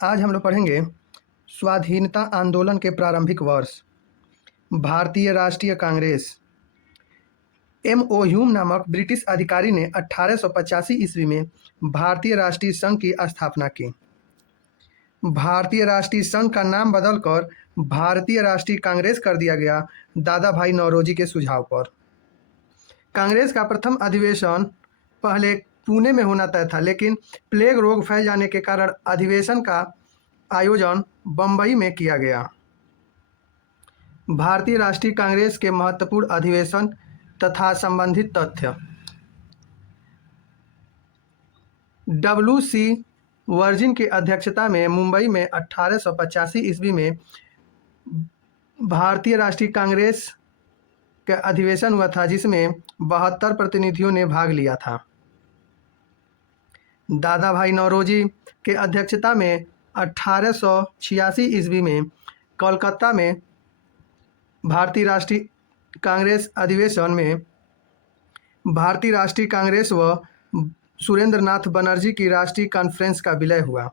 आज हम लोग पढ़ेंगे स्वाधीनता आंदोलन के प्रारंभिक वर्ष। भारतीय राष्ट्रीय कांग्रेस ह्यूम नामक ब्रिटिश अधिकारी ने 1885 ईस्वी में भारतीय राष्ट्रीय संघ की स्थापना की। भारतीय राष्ट्रीय संघ का नाम बदलकर भारतीय राष्ट्रीय कांग्रेस कर दिया गया दादा भाई नौरोजी के सुझाव पर। कांग्रेस का प्रथम अधिवेशन पहले पुणे में होना तय था, लेकिन प्लेग रोग फैल जाने के कारण अधिवेशन का आयोजन बंबई में किया गया। भारतीय राष्ट्रीय कांग्रेस के महत्वपूर्ण अधिवेशन तथा संबंधित तथ्य। WC वर्जिन की अध्यक्षता में मुंबई में 1885 ईस्वी में भारतीय राष्ट्रीय कांग्रेस का अधिवेशन हुआ था, जिसमें 72 प्रतिनिधियों ने भाग लिया था। दादा भाई नौरोजी के अध्यक्षता में 1886 ईस्वी में कोलकाता में भारतीय राष्ट्रीय कांग्रेस अधिवेशन में भारतीय राष्ट्रीय कांग्रेस व सुरेंद्रनाथ बनर्जी की राष्ट्रीय कॉन्फ्रेंस का विलय हुआ।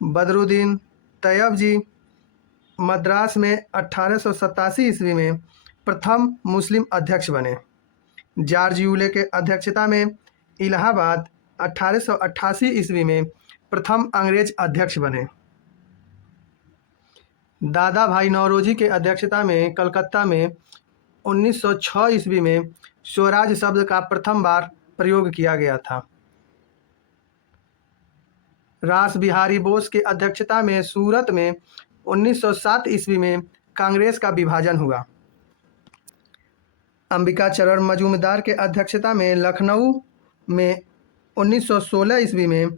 बदरुद्दीन तैयबजी मद्रास में 1887 ईस्वी में प्रथम मुस्लिम अध्यक्ष बने। जॉर्ज यूले के अध्यक्षता में इलाहाबाद 1888 ईस्वी में प्रथम अंग्रेज अध्यक्ष बने। दादा भाई नौरोजी के अध्यक्षता में कलकत्ता में 1906 ईस्वी में स्वराज शब्द का प्रथम बार प्रयोग किया गया था। रास बिहारी बोस के अध्यक्षता में सूरत में 1907 ईस्वी में कांग्रेस का विभाजन हुआ। अंबिका चरण मजूमदार के अध्यक्षता में लखनऊ में 1916 ईस्वी में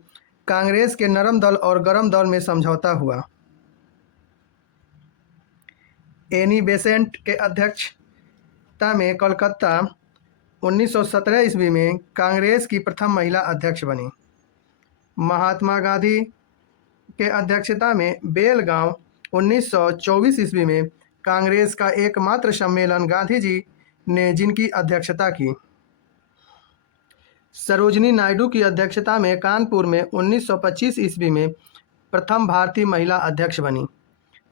कांग्रेस के नरम दल और गरम दल में समझौता हुआ। एनी बेसेंट के अध्यक्षता में कोलकाता 1917 ईस्वी में कांग्रेस की प्रथम महिला अध्यक्ष बनी। महात्मा गांधी के अध्यक्षता में बेलगांव 1924 ईस्वी में कांग्रेस का एकमात्र सम्मेलन गांधी जी ने जिनकी अध्यक्षता की। सरोजिनी नायडू की अध्यक्षता में कानपुर में 1925 ईस्वी में प्रथम भारतीय महिला अध्यक्ष बनी।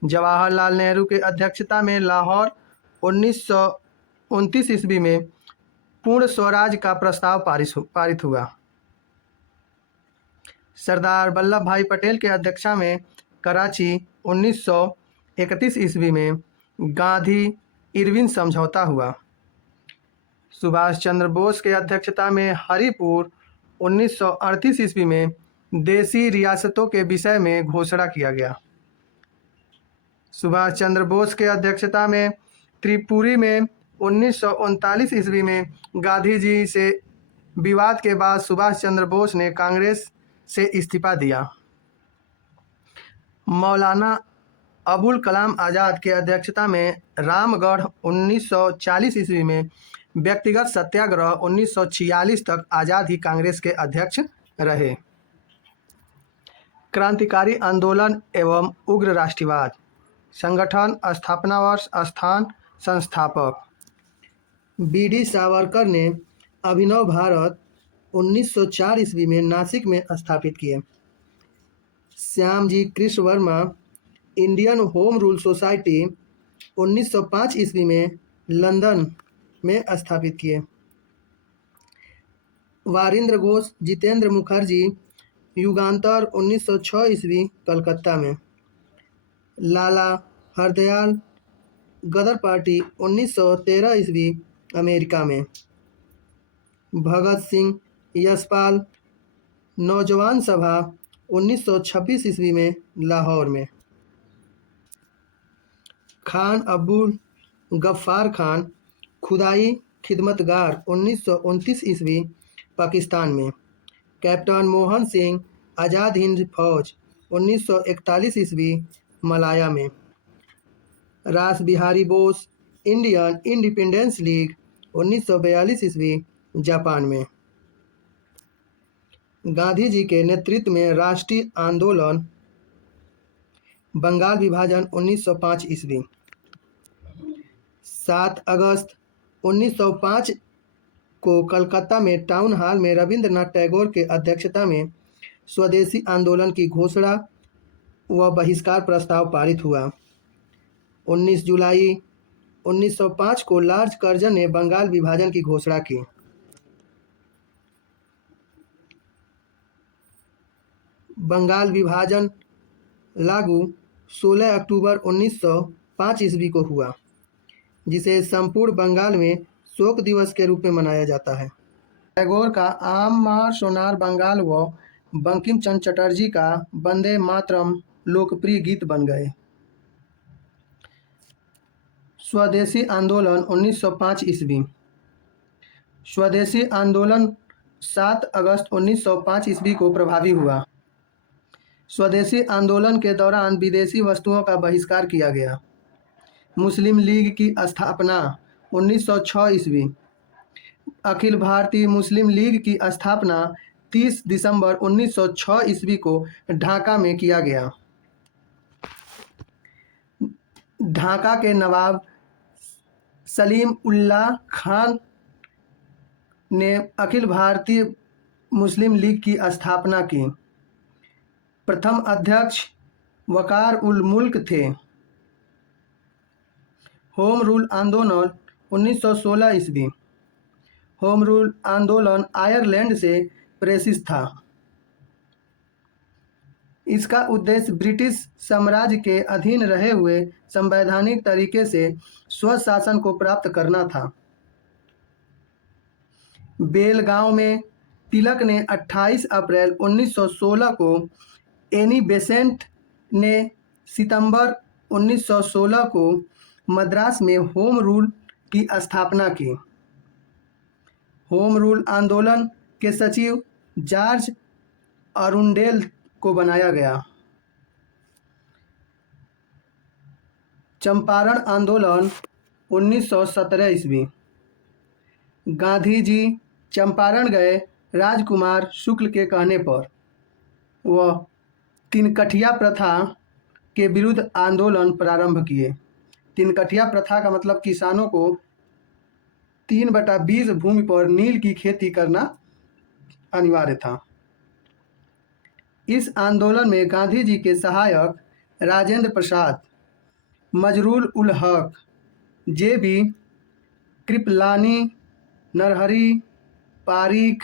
जवाहरलाल नेहरू के अध्यक्षता में लाहौर 1929 ईस्वी में पूर्ण स्वराज का प्रस्ताव पारित हुआ। सरदार वल्लभ भाई पटेल के अध्यक्षता में कराची 1931 ईस्वी में गांधी इरविन समझौता हुआ। सुभाष चंद्र बोस के अध्यक्षता में हरिपुर 1938 ईस्वी में देसी रियासतों के विषय में घोषणा किया गया। सुभाष चंद्र बोस के अध्यक्षता में त्रिपुरी में 1939 ईस्वी में गांधी जी से विवाद के बाद सुभाष चंद्र बोस ने कांग्रेस से इस्तीफा दिया। मौलाना अबुल कलाम आज़ाद के अध्यक्षता में रामगढ़ 1940 ईस्वी में व्यक्तिगत सत्याग्रह 1946 तक आज़ाद ही कांग्रेस के अध्यक्ष रहे। क्रांतिकारी आंदोलन एवं उग्र राष्ट्रवाद। संगठन, स्थापना वर्ष, स्थान, संस्थापक। BD सावरकर ने अभिनव भारत 1904 ईस्वी में नासिक में स्थापित किए। Shyamji Krishna Verma Indian home rule society 1905 ईस्वी में लंदन में स्थापित किए। वारिंद्र घोष जितेंद्र मुखर्जी युगांतर 1906 ईस्वी कलकत्ता में। लाला हरदयाल गदर पार्टी 1913 ईस्वी अमेरिका में। भगत सिंह यशपाल नौजवान सभा 1926 ईस्वी में लाहौर में। खान अब्दुल गफ्फार खान खुदाई खिदमतगार 1929 ईस्वी पाकिस्तान में। कैप्टन मोहन सिंह आज़ाद हिंद फौज 1941 ईस्वी मलाया में। रास Bihari Bose Indian independence league 1942 ईस्वी जापान में। गांधी जी के नेतृत्व में राष्ट्रीय आंदोलन बंगाल विभाजन 1905 ईस्वी। 7 अगस्त 1905 को कलकत्ता में टाउन हॉल में रविंद्रनाथ टैगोर के अध्यक्षता में स्वदेशी आंदोलन की घोषणा व बहिष्कार प्रस्ताव पारित हुआ। 19 जुलाई 1905 को लॉर्ड कर्जन ने बंगाल विभाजन की घोषणा की। बंगाल विभाजन लागू 16 अक्टूबर 1905 ईस्वी को हुआ, जिसे संपूर्ण बंगाल में शोक दिवस के रूप में मनाया जाता है। टैगोर का आमार सोनार बंगाल व बंकिम चंद्र चटर्जी का वंदे मातरम लोकप्रिय गीत बन गए। स्वदेशी आंदोलन 1905 ईस्वी। स्वदेशी आंदोलन 7 अगस्त 1905 ईस्वी को प्रभावी हुआ। स्वदेशी आंदोलन के दौरान विदेशी वस्तुओं का बहिष्कार किया गया। मुस्लिम लीग की स्थापना 1906 ईस्वी। अखिल भारतीय मुस्लिम लीग की स्थापना 30 दिसंबर 1906 ईस्वी को ढाका में किया गया। ढाका के नवाब सलीम उल्लाह खान ने अखिल भारतीय मुस्लिम लीग की स्थापना की। प्रथम अध्यक्ष वकार उल मुल्क थे। होम रूल आंदोलन 1916 ईस्वी। होम रूल आंदोलन आयरलैंड से प्रेषित था। इसका उद्देश्य ब्रिटिश साम्राज्य के अधीन रहे हुए संवैधानिक तरीके से स्वशासन को प्राप्त करना था। बेलगांव में तिलक ने 28 अप्रैल 1916 को एनी बेसेंट ने सितंबर 1916 को मद्रास में होम रूल की स्थापना की। होम रूल आंदोलन के सचिव जॉर्ज अरुंडेल को बनाया गया। चंपारण आंदोलन 1917 ईस्वी। गांधी जी चंपारण गए राजकुमार शुक्ल के कहने पर। वह तिनकठिया प्रथा के विरुद्ध आंदोलन प्रारंभ किए। तिनकठिया प्रथा का मतलब किसानों को 3/20 भूमि पर नील की खेती करना अनिवार्य था। इस आंदोलन में गांधी जी के सहायक राजेंद्र प्रसाद, मजरूल उल हक, जेबी कृपलानी, नरहरि पारीख,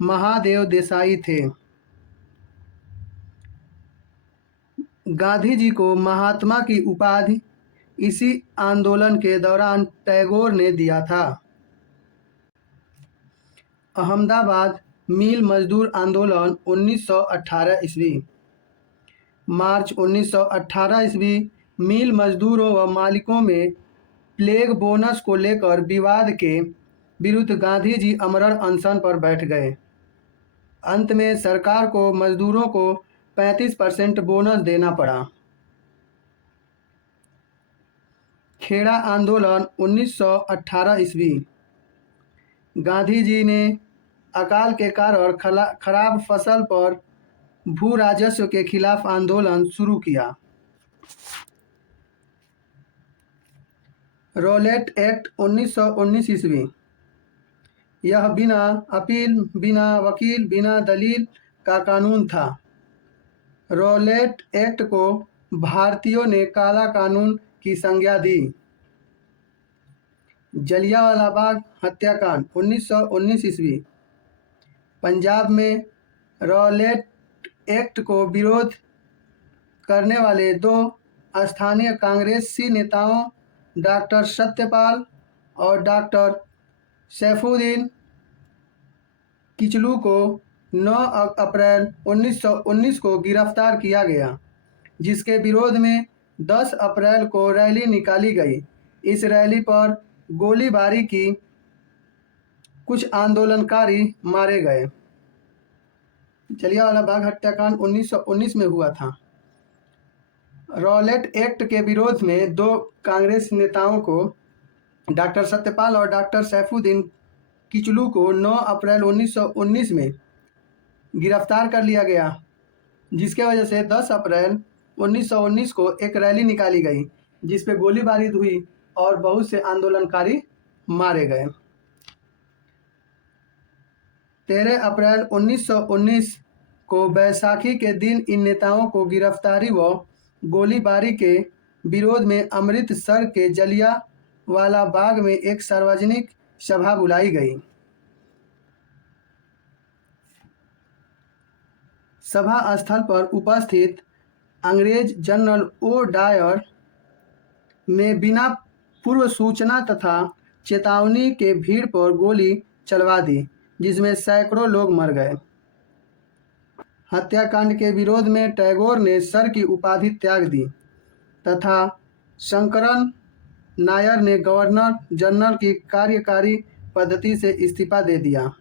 महादेव देसाई थे। गांधी जी को महात्मा की उपाधि इसी आंदोलन के दौरान टैगोर ने दिया था। अहमदाबाद मिल मजदूर आंदोलन 1918 ईस्वी। मार्च 1918 ईस्वी मिल मजदूरों व मालिकों में प्लेग बोनस को लेकर विवाद के विरुद्ध गांधी जी अमरण अनशन पर बैठ गए। अंत में सरकार को मजदूरों को 35% बोनस देना पड़ा। खेड़ा आंदोलन 1918 ईस्वी। गांधी जी ने अकाल के कारण खराब फसल पर भू राजस्व के खिलाफ आंदोलन शुरू किया। रॉलेट एक्ट 1919 ईस्वी। यह बिना अपील, बिना वकील, बिना दलील का कानून था। रॉलेट एक्ट को भारतीयों ने काला कानून की संज्ञा दी। जलियांवाला बाग हत्याकांड 1919 ईस्वी। पंजाब में रॉलेट एक्ट को विरोध करने वाले 2 स्थानीय कांग्रेसी नेताओं डॉक्टर सत्यपाल और डॉक्टर सैफुद्दीन किचलू को 9 अप्रैल 1919 को गिरफ्तार किया गया, जिसके विरोध में 10 अप्रैल को रैली निकाली गई। इस रैली पर गोलीबारी की, कुछ आंदोलनकारी मारे गए। जलियांवाला बाग हत्याकांड 1919 में हुआ था। रॉलेट एक्ट के विरोध में 2 कांग्रेस नेताओं को, डॉक्टर सत्यपाल और डॉक्टर सैफुद्दीन किचलू को 9 अप्रैल 1919 में गिरफ्तार कर लिया गया, जिसके वजह से 10 अप्रैल 1919 को एक रैली निकाली गई, जिस पे गोलीबारी हुई और बहुत से आंदोलनकारी मारे गए। 13 अप्रैल 1919 को बैसाखी के दिन इन नेताओं को गिरफ्तारी व गोलीबारी के विरोध में अमृतसर के जलियांवाला बाग में एक सार्वजनिक सभा बुलाई गई। सभा स्थल पर उपस्थित अंग्रेज जनरल ओ डायर में बिना पूर्व सूचना तथा चेतावनी के भीड़ पर गोली चलवा दी, जिसमें सैकड़ों लोग मर गए। हत्याकांड के विरोध में टैगोर ने सर की उपाधि त्याग दी तथा शंकरन नायर ने गवर्नर जनरल की कार्यकारी पद्धति से इस्तीफा दे दिया।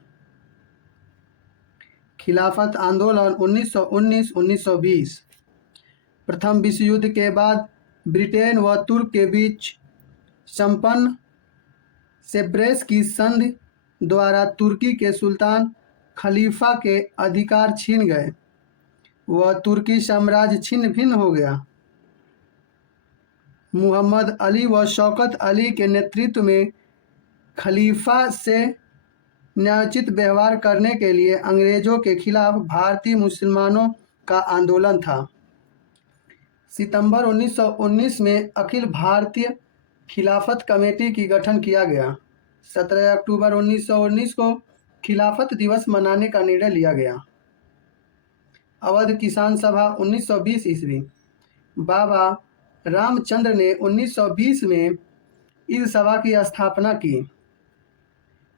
खिलाफत आंदोलन 1919-1920। प्रथम विश्व युद्ध के बाद ब्रिटेन व तुर्क के बीच संपन्न सेब्रेस की संधि द्वारा तुर्की के सुल्तान खलीफा के अधिकार छीन गए व तुर्की साम्राज्य छिन्न भिन्न हो गया। मुहम्मद अली व शौकत अली के नेतृत्व में खलीफा से न्यायोचित व्यवहार करने के लिए अंग्रेजों के खिलाफ भारतीय मुसलमानों का आंदोलन था। सितंबर 1919 में अखिल भारतीय खिलाफत कमेटी की गठन किया गया। 17 अक्टूबर 1919 को खिलाफत दिवस मनाने का निर्णय लिया गया। अवध किसान सभा 1920 ईस्वी। बाबा रामचंद्र ने 1920 में इस सभा की स्थापना की।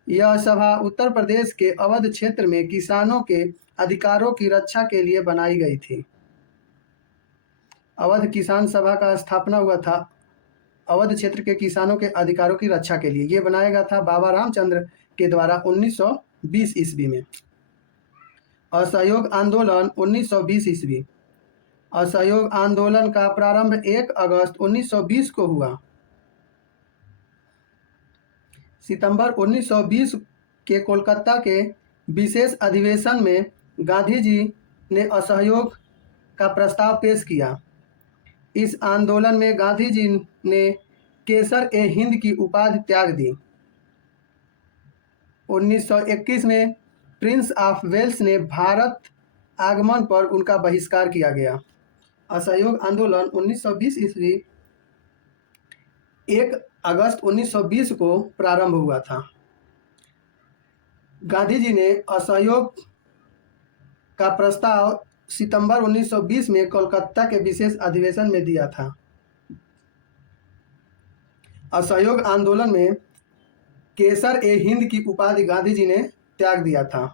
यह सभा उत्तर प्रदेश के अवध क्षेत्र में किसानों के अधिकारों की रक्षा के लिए बनाई गई थी। अवध किसान सभा का स्थापना हुआ था अवध क्षेत्र के किसानों के अधिकारों की रक्षा के लिए। ये बनाया गया था बाबा रामचंद्र के द्वारा 1920 ईस्वी में। असहयोग आंदोलन 1920 ईस्वी। असहयोग आंदोलन का प्रारंभ 1 अगस्त 1920 को हुआ। सितंबर 1920 के कोलकाता के विशेष अधिवेशन में गांधी जी ने असहयोग का प्रस्ताव पेश किया। इस आंदोलन में गांधी जी ने केसर-ए-हिंद की उपाधि त्याग दी। 1921 में प्रिंस ऑफ वेल्स ने भारत आगमन पर उनका बहिष्कार किया गया। असहयोग आंदोलन 1920 ईस्वी 1 अगस्त 1920 को प्रारंभ हुआ था। गांधी जी ने असहयोग का प्रस्ताव सितंबर 1920 में कोलकाता के विशेष अधिवेशन में दिया था। असहयोग आंदोलन में केसर-ए-हिंद की उपाधि गांधी जी ने त्याग दिया था।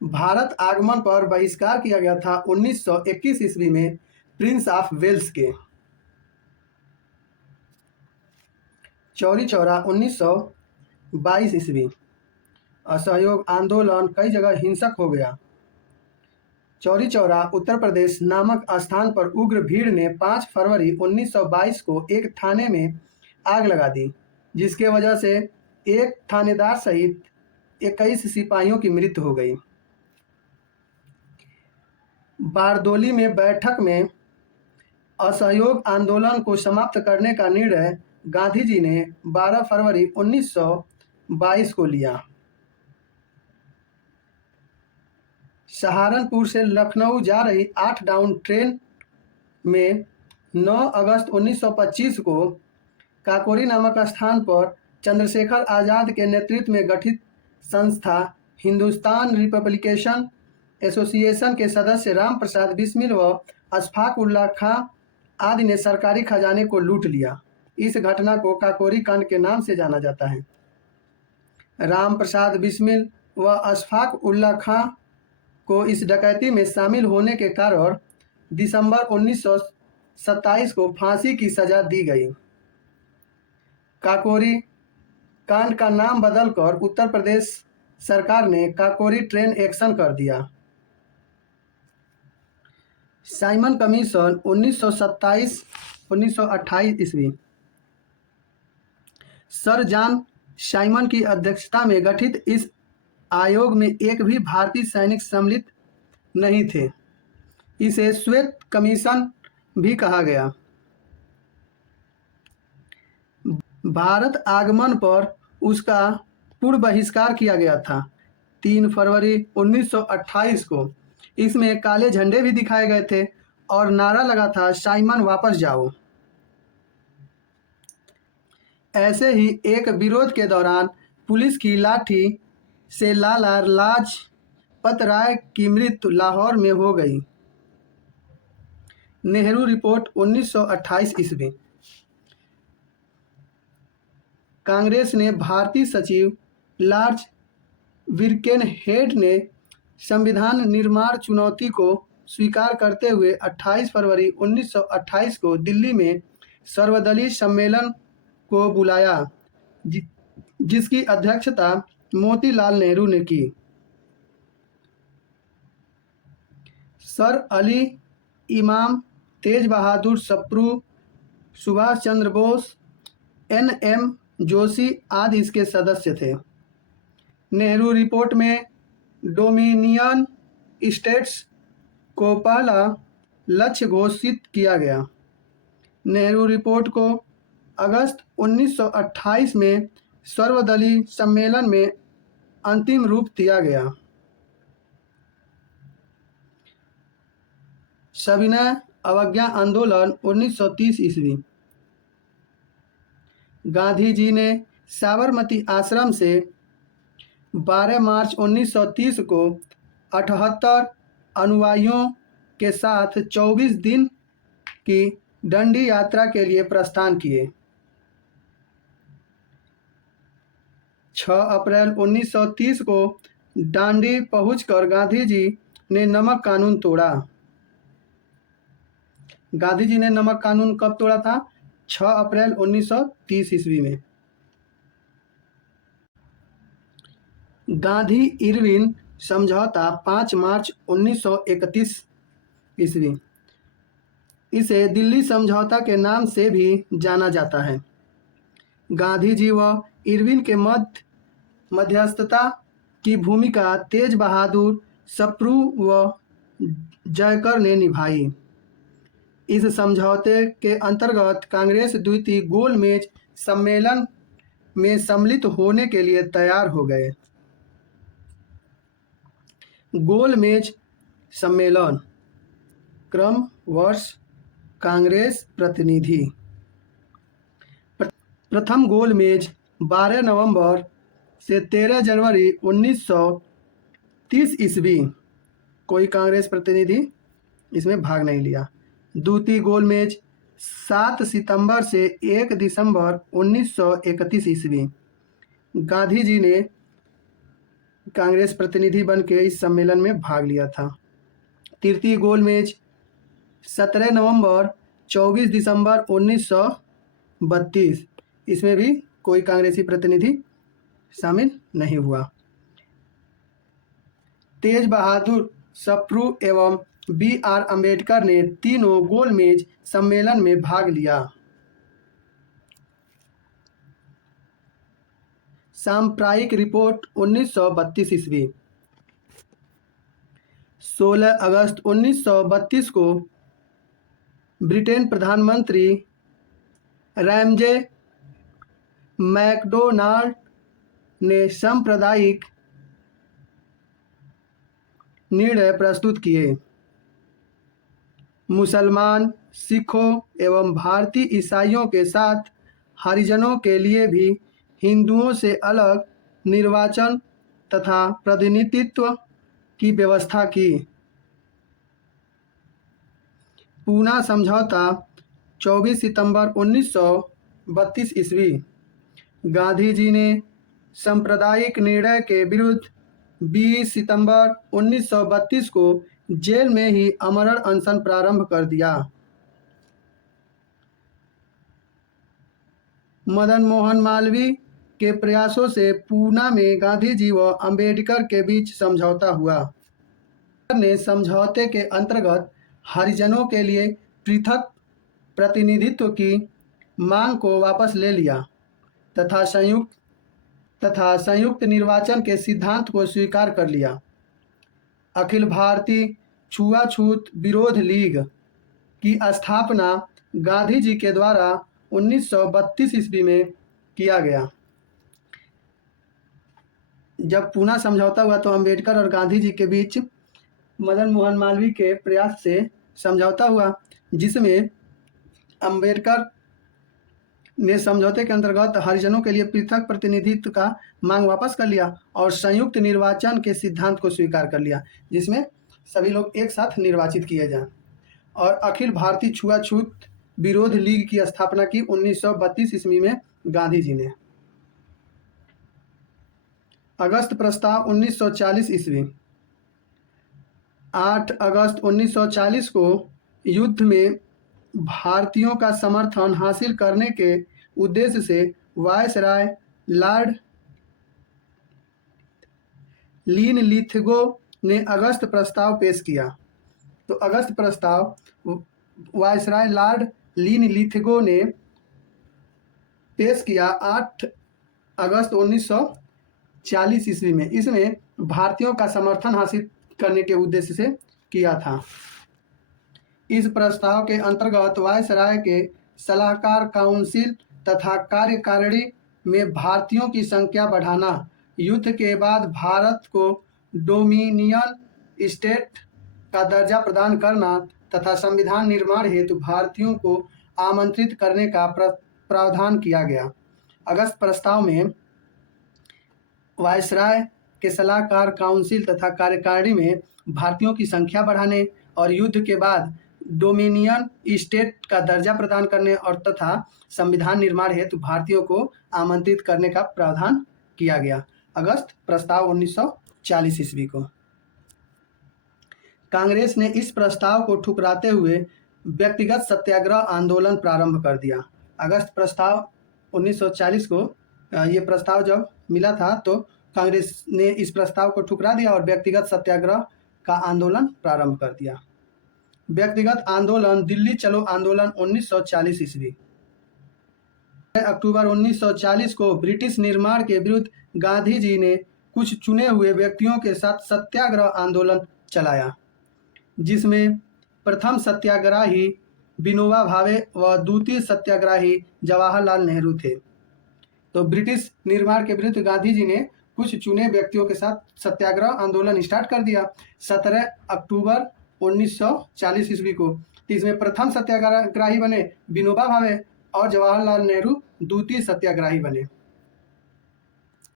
भारत आगमन पर बहिष्कार किया गया था 1921 ईस्वी में प्रिंस ऑफ वेल्स के। चौरी चौरा 1922 ईस्वी। असहयोग आंदोलन कई जगह हिंसक हो गया। चौरी चौरा उत्तर प्रदेश नामक स्थान पर उग्र भीड़ ने 5 फरवरी 1922 को एक थाने में आग लगा दी, जिसके वजह से एक थानेदार सहित 21 सिपाहियों की मृत्यु हो गई। बारदोली में बैठक में असहयोग आंदोलन को समाप्त करने का निर्णय गांधी जी ने 12 फरवरी 1922 को लिया। सहारनपुर से लखनऊ जा रही 8 डाउन ट्रेन में 9 अगस्त 1925 को काकोरी नामक स्थान पर चंद्रशेखर आज़ाद के नेतृत्व में गठित संस्था हिंदुस्तान रिपब्लिकेशन एसोसिएशन के सदस्य राम प्रसाद बिस्मिल व अशफाक उल्लाह खां आदि ने सरकारी खजाने को लूट लिया। इस घटना को काकोरी कांड के नाम से जाना जाता है। राम प्रसाद बिस्मिल व अशफाक उल्लाह खां को इस डकैती में शामिल होने के कारण दिसंबर 1927 को फांसी की सजा दी गई। काकोरी कांड का नाम बदलकर उत्तर प्रदेश सरकार ने काकोरी ट्रेन एक्शन कर दिया। साइमन कमीशन 1928 ईस्वी। सर जॉन साइमन की अध्यक्षता में गठित इस आयोग में एक भी भारतीय सैनिक सम्मिलित नहीं थे। इसे श्वेत कमीशन भी कहा गया। भारत आगमन पर उसका पूर्ण बहिष्कार किया गया था। 3 फरवरी 1928 को। इसमें काले झंडे भी दिखाए गए थे और नारा लगा था साइमन वापस जाओ। ऐसे ही एक विरोध के दौरान पुलिस की लाठी से लाला लाजपत राय की मृत्यु लाहौर में हो गई। नेहरू रिपोर्ट 1928 ईस्वी। कांग्रेस ने भारतीय सचिव लॉर्ड बिरकेनहेड ने संविधान निर्माण चुनौती को स्वीकार करते हुए 28 फरवरी 1928 को दिल्ली में सर्वदलीय सम्मेलन को बुलाया, जिसकी अध्यक्षता मोतीलाल नेहरू ने की। सर अली इमाम, तेज बहादुर सप्रू, सुभाष चंद्र बोस, NM जोशी आदि इसके सदस्य थे। नेहरू रिपोर्ट में डोमिनियन स्टेट्स को पहला लक्ष्य घोषित किया गया। नेहरू रिपोर्ट को अगस्त 1928 में सर्वदलीय सम्मेलन में अंतिम रूप दिया गया। सविनय अवज्ञा आंदोलन 1930 ईस्वी। गांधी जी ने साबरमती आश्रम से 12 मार्च 1930 को 78 अनुयायियों के साथ 24 दिन की डंडी यात्रा के लिए प्रस्थान किए। 6 अप्रैल 1930 को डांडी पहुंचकर गांधी जी ने नमक कानून तोड़ा। गांधी जी ने नमक कानून कब तोड़ा था? 6 अप्रैल 1930 ईस्वी में। गांधी इरविन समझौता 5 मार्च 1931 ईस्वी। इसे दिल्ली समझौता के नाम से भी जाना जाता है। गांधी जी व इरविन के मध्यस्थता की भूमिका तेज बहादुर सप्रू व जयकर ने निभाई। इस समझौते के अंतर्गत कांग्रेस द्वितीय गोलमेज सम्मेलन में सम्मिलित होने के लिए तैयार हो गए। गोलमेज सम्मेलन क्रम वर्ष कांग्रेस प्रतिनिधि। प्रथम गोलमेज 12 नवंबर से 13 जनवरी 1930 ईस्वी। कोई कांग्रेस प्रतिनिधि इसमें भाग नहीं लिया। द्वितीय गोलमेज 7 सितंबर से 1 दिसंबर 1931 ईस्वी। गांधी जी ने कांग्रेस प्रतिनिधि बन के इस सम्मेलन में भाग लिया था। तृतीय गोलमेज 17 नवंबर 24 दिसंबर 1932। इसमें भी कोई कांग्रेसी प्रतिनिधि शामिल नहीं हुआ। तेज बहादुर सप्रू एवं BR अम्बेडकर ने तीनों गोलमेज सम्मेलन में भाग लिया। साम्प्रदायिक रिपोर्ट 1932 ईस्वी। 16 अगस्त 1932 को ब्रिटेन प्रधानमंत्री रैमजे मैकडोनाल्ड ने सांप्रदायिक निर्णय प्रस्तुत किए। मुसलमान, सिखों एवं भारतीय ईसाइयों के साथ हरिजनों के लिए भी हिंदुओं से अलग निर्वाचन तथा प्रतिनिधित्व की व्यवस्था की। पूना समझौता 24 सितंबर 1932 ईस्वी। गांधी जी ने सांप्रदायिक निर्णय के विरुद्ध 20 सितंबर 1932 को जेल में ही आमरण अनशन प्रारंभ कर दिया। मदन मोहन मालवीय के प्रयासों से पूना में गांधी जी व अंबेडकर के बीच समझौता हुआ। ने समझौते के अंतर्गत हरिजनों के लिए पृथक प्रतिनिधित्व की मांग को वापस ले लिया तथा संयुक्त निर्वाचन के सिद्धांत को स्वीकार कर लिया। अखिल भारतीय छुआछूत विरोध लीग की स्थापना गांधी जी के द्वारा 1932 ईस्वी में किया गया। जब पूना समझौता हुआ तो अंबेडकर और गांधी जी के बीच मदन मोहन मालवीय के प्रयास से समझौता हुआ, जिसमें अंबेडकर ने समझौते के अंतर्गत हरिजनों के लिए पृथक प्रतिनिधित्व का मांग वापस कर लिया और संयुक्त निर्वाचन के सिद्धांत को स्वीकार कर लिया, जिसमें सभी लोग एक साथ निर्वाचित किए जाएं, और अखिल भारतीय छुआछूत विरोध लीग की स्थापना की 1932 ईस्वी में गांधी जी ने। अगस्त प्रस्ताव 1940 ईस्वी। 8 अगस्त 1940 को युद्ध में भारतीयों का समर्थन हासिल करने के उद्देश्य से वायसराय लॉर्ड लिनलिथगो ने अगस्त प्रस्ताव पेश किया। तो अगस्त प्रस्ताव वायसराय लॉर्ड लिनलिथगो ने पेश किया 8 अगस्त 1940 ईस्वी में। इसमें भारतीयों का समर्थन हासिल करने के उद्देश्य से किया था। इस प्रस्ताव के अंतर्गत वायसराय के सलाहकार काउंसिल तथा कार्यकारिणी में भारतीयों की संख्या बढ़ाना, युद्ध के बाद भारत को डोमिनियन स्टेट का दर्जा प्रदान करना तथा संविधान निर्माण हेतु भारतीयों को आमंत्रित करने का प्रावधान किया गया। अगस्त प्रस्ताव में वायसराय के सलाहकार काउंसिल तथा कार्यकारिणी में भारतीयों की संख्या बढ़ाने और युद्ध के बाद डोमिनियन स्टेट का दर्जा प्रदान करने और तथा संविधान निर्माण हेतु भारतीयों को आमंत्रित करने का प्रावधान किया गया। अगस्त प्रस्ताव 1940 ईस्वी को कांग्रेस ने इस प्रस्ताव को ठुकराते हुए व्यक्तिगत सत्याग्रह आंदोलन प्रारंभ कर दिया। अगस्त प्रस्ताव 1940 को ये प्रस्ताव जब मिला था तो कांग्रेस ने इस प्रस्ताव को ठुकरा दिया और व्यक्तिगत सत्याग्रह का आंदोलन प्रारंभ कर दिया। व्यक्तिगत आंदोलन दिल्ली चलो आंदोलन 1940 ईस्वी। अक्टूबर 1940 को ब्रिटिश निर्माण के विरुद्ध गांधी जी ने कुछ चुने हुए व्यक्तियों के साथ सत्याग्रह आंदोलन चलाया, जिसमें प्रथम सत्याग्रही विनोबा भावे व द्वितीय सत्याग्रही जवाहरलाल नेहरू थे। तो ब्रिटिश निर्माण के विरुद्ध गांधी जी ने कुछ चुने व्यक्तियों के साथ सत्याग्रह आंदोलन स्टार्ट कर दिया 17 अक्टूबर 1940 ईस्वी को। इसमें प्रथम सत्याग्रही बने विनोबा भावे और जवाहरलाल नेहरू द्वितीय सत्याग्रही बने।